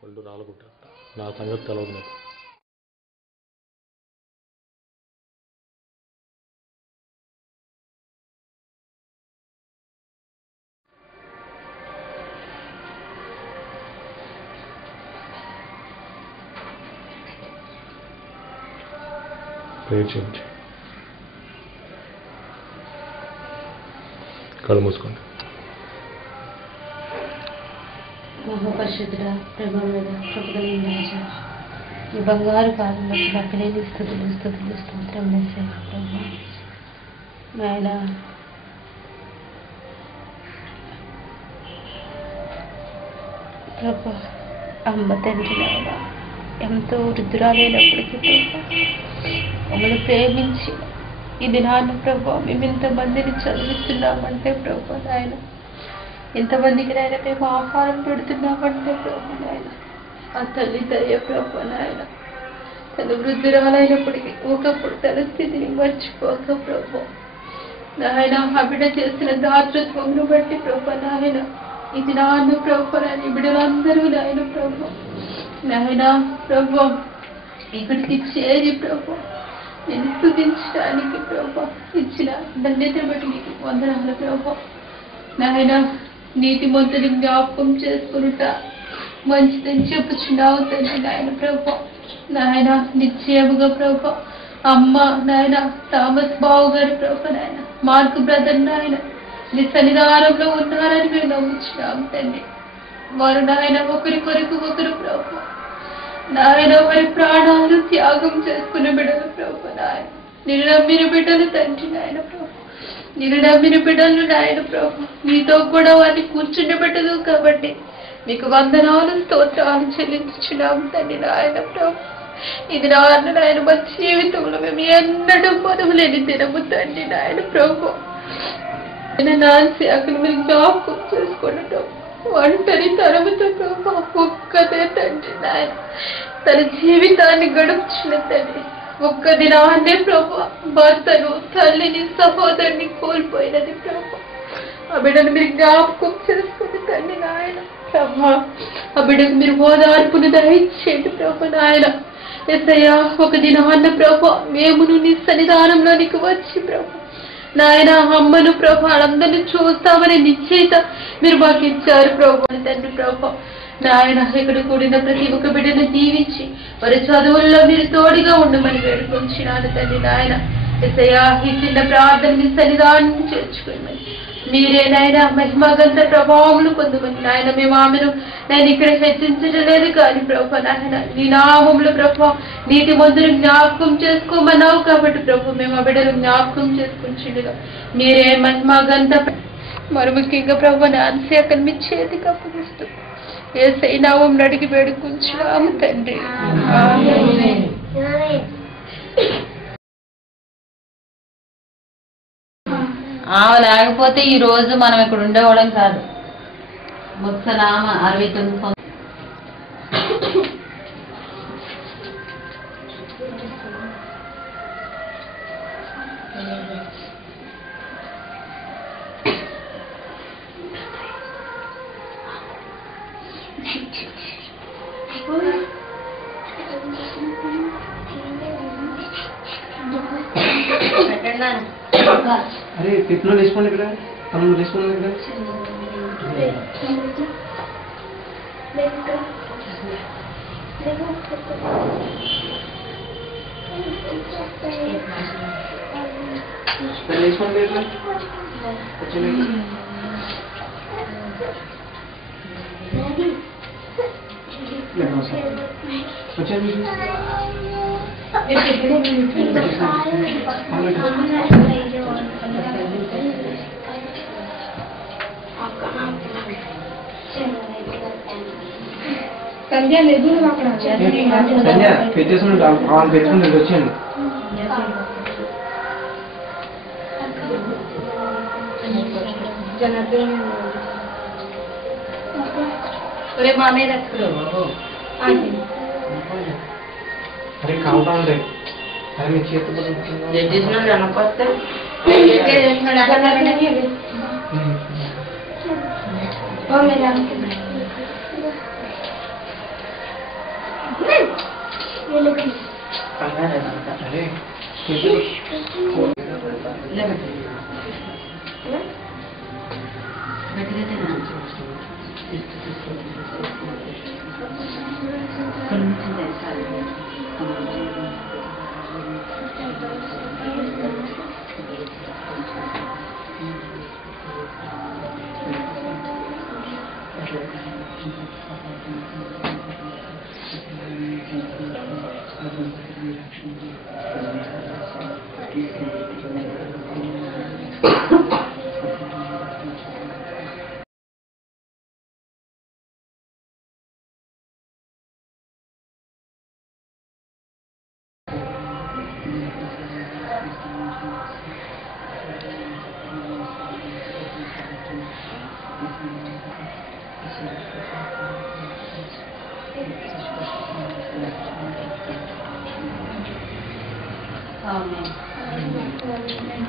పళ్ళు రాలగొట్టారు నా సంగతి తెలవదు నాకు. ప్రేయర్ చేయండి. కళ్ళు మూసుకోండి. మహాపరిషుద్ధుడ ప్రభావిత కృపగలిగిన రాజా, ఈ బంగారు కాలంలోకి లెక్కలేని స్థుతులు స్థుతులు స్తోత్రం నాయన. ప్రభా అమ్మ తండ్రి నాయన ఎంతో వృద్ధురాలైనప్పటికీ ప్రభా మమ్మల్ని ప్రేమించి ఈ దినాన్న ప్రభా మేము ఇంతమందిని చదివిస్తున్నామంటే ప్రభా నాయన, ఎంతమందికి నాయన మేము ఆహారం పెడుతున్నామంటే ప్రభు నాయన ఆ తల్లి దయ ప్రభు నాయన. తను వృద్ధురాలైనప్పటికీ ఒకప్పుడు తన స్థితిని మర్చిపోక ప్రభు నాయన ఆ బిడ్డ చేసిన దాతృత్వమును బట్టి ప్రభు నాయన ఇది నాన్న ప్రభు నాయన ఈ బిడ్డలందరూ నాయన ప్రభు నాయన ప్రభు ఇక్కడికి చేరి ప్రభు నేను స్తుతించడానికి ప్రభు ఇచ్చిన ధన్యత బట్టి నీకు వందనాలు ప్రభు నాయన. నీతిమంతుని జ్ఞాపకం చేసుకునుట మంచిదని చెప్పుచున్నావు తండ్రి నాయన ప్రభు నాయన. నిశ్చయముగా ప్రభు అమ్మ నాయన థామస్ బాబు గారు ప్రభు నాయన మార్క్ బ్రదర్ నాయన నీ సన్నిధానంలో ఉన్నారని మేము నమ్ముచున్నాము తండ్రి. వారు నాయన ఒకరి కొరకు ఒకరు ప్రభు నాయన వారి ప్రాణాలు త్యాగం చేసుకునే బిడ్డలు ప్రభు నాయన. నేను నమ్మిన బిడ్డలు తండ్రి నాయన ప్రభు, నేను నమ్మిన బిడ్డలు నాయన ప్రభు నీతో కూడా వారిని కూర్చుని పెట్టదు కాబట్టి మీకు వందనాలు స్తోత్రాలు చెల్లించున్నాము తండ్రి నాయన ప్రభు. ఇది నాయన మా జీవితంలో మేము ఎన్నడూ పొదవలేని దినము తండ్రి నాయన ప్రభు. నాన్సి అక్కడ మీరు జ్ఞాపకం చేసుకుంటాం ఒంటరి తరముతో ప్రభు ఒక్కదే తండ్రి నాయన తన జీవితాన్ని గడుపుచున్న తండ్రి. ఒక్క దినాన్నే ప్రభు భర్తను తల్లిని సహోదరుని కోల్పోయినది ప్రభు. ఆ బిడ్డను మీరు జ్ఞాపకం చేసుకుని తండ్రి నాయన ప్రభు. ఆ బిడ్డకు మీరు ఓదార్పును దయచేయండి ప్రభు నాయన. యేసయ్యా ఒక దినాన్న ప్రభు మేమును నీ సన్నిధానంలోనికి వచ్చి ప్రభు నాయన అమ్మను ప్రభు వాళ్ళందరినీ చూస్తామని నిశ్చయిత మీరు మాకు ఇచ్చారు ప్రభు తండ్రి ప్రభు నాయన. ఇక్కడ కూడిన ప్రతి ఒక్క బిడ్డను దీవించి వారి చదువుల్లో మీరు తోడుగా ఉండమని వేడుకొంచినాను తండ్రి నాయన. యేసయ్యా ఈ చిన్న ప్రార్థనని సన్నిధానం చేర్చుకోమని మీరే నాయన మహిమగంత ప్రభావములు పొందమని నాయన. మేము ఆమెను నేను ఇక్కడ హెచ్చించడం లేదు కానీ ప్రభు నాయన నీ నామములు ప్రభు నీతి మందులు జ్ఞాపకం చేసుకోమన్నావు కాబట్టి ప్రభు మేము ఆ బిడ్డలు జ్ఞాపకం చేసుకుంటుండగా మీరే మహిమగంత మరి ముఖ్యంగా ప్రభు నాన్సీ అక్కడ మీ చేతికి అప్పగిస్తూ యేసయ్య నామమున అడిగి వేడుకుంటున్నాము తండ్రి. ఆమె లేకపోతే ఈ రోజు మనం ఇక్కడ ఉండేవాళ్ళం కాదు. ముత్సనామ 69 अरे कितना रिस्पॉन्ड कर रहा है हम रिस्पॉन्ड कर रहे हैं रिस्पॉन्ड कर रहे हैं अच्छा సంధ్య లేదు అక్కడ సంధ్య పెట్టేసుకుని కావాలి పెట్టుకుని వచ్చాను జనార్దన్ ఒరే మా మీద ఎక్కడు బాబు అరే కావుతా ఉండే అరే మీ చేతి జడ్జిస్తున్నాడు అనకొస్తే అరే Amen.